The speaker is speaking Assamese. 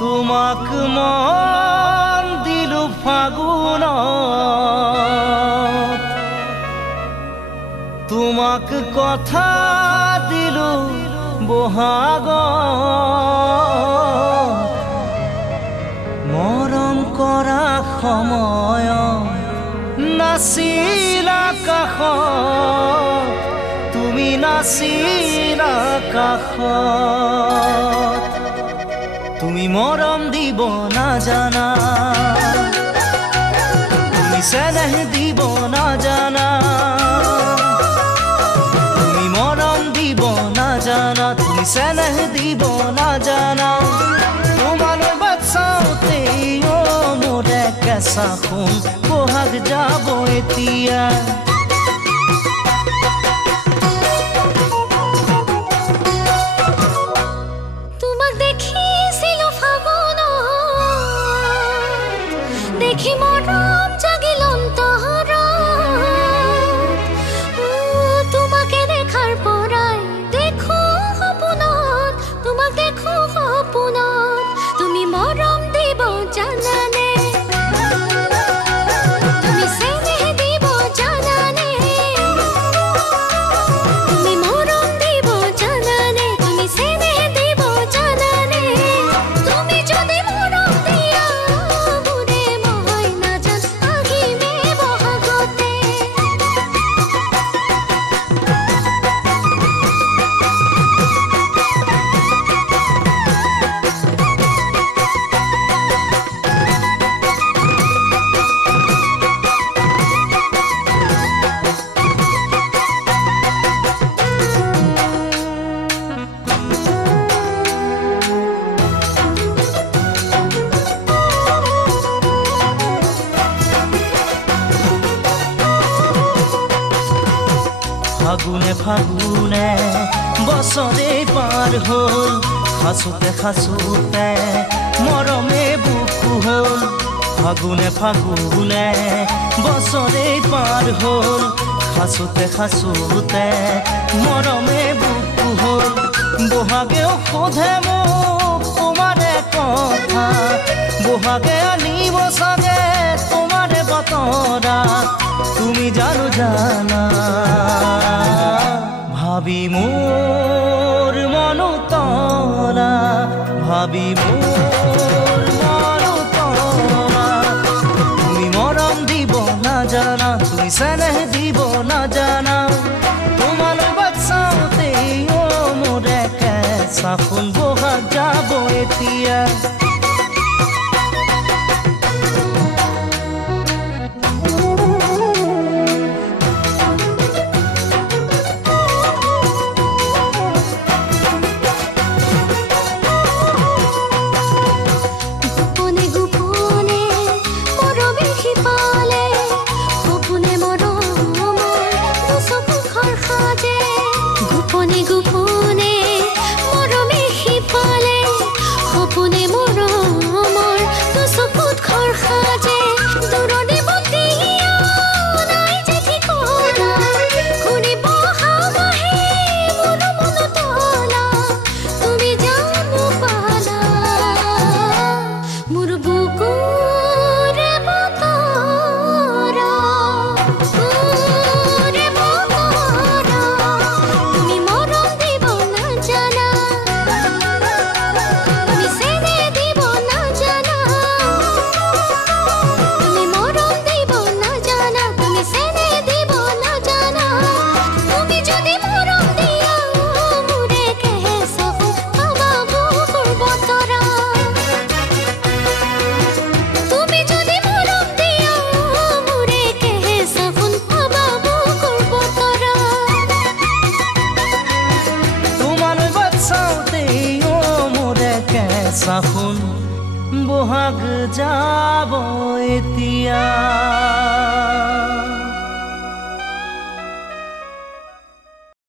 তোমাক মন দিলো ফাগুনত, তোমাক কথা দিলো বহাগত। মৰম কৰা সময়ত নাছিলা কাষত, তুমি নাছিলা কাষত। তুমি মৰম দিব নাজানা, তুমি চেনেহ দিব নাজানা, তুমি মৰম দিব নাজানা, তুমি চেনেহ দিব নাজানা। তোমালৈ বাট চাওঁতেই মোৰে কেঁচা সোণ বহাগ যাব এতিয়া। দেখি মৰম জাগিল অন্তৰত, তোমাকে দেখাৰ পৰাই দেখো সপোনত, তোমাক দেখো সপোনত। তুমি মৰম দিব জানানে, তুমি চেনেহ দিব জানানে, তুমি মৰম দিব জানানে, তুমি চেনেহ দিব জানানে। তুমি যদি মৰম দিয়া ফাগুনে ফাগুনে বছৰে পাৰ হ'ল, সাঁচোতে সাঁচোতে মৰমে বুকু হ'ল। ফাগুনে ফাগুনে বছৰে পাৰ হ'ল, সাঁচোতে সাঁচোতে মৰমে বুকু হ'ল। বহাগেও সোধে মোক তোমাৰে কথা, বহাগে আনিব চাগে তোমাৰে বতৰা। তুমি জানো জানা ভাবি মোৰ মনো তৰা, ভাবি মোৰ মনো তৰা। তুমি মৰম দিব নাজানা, তুমি চেনেহ দিব নাজানা। তোমালৈ বাট চাওঁতেই মোৰে কেঁচা সোণ বহাগ যাব এতিয়া। কেঁচা সোণ বহাগ যাব এতিয়া।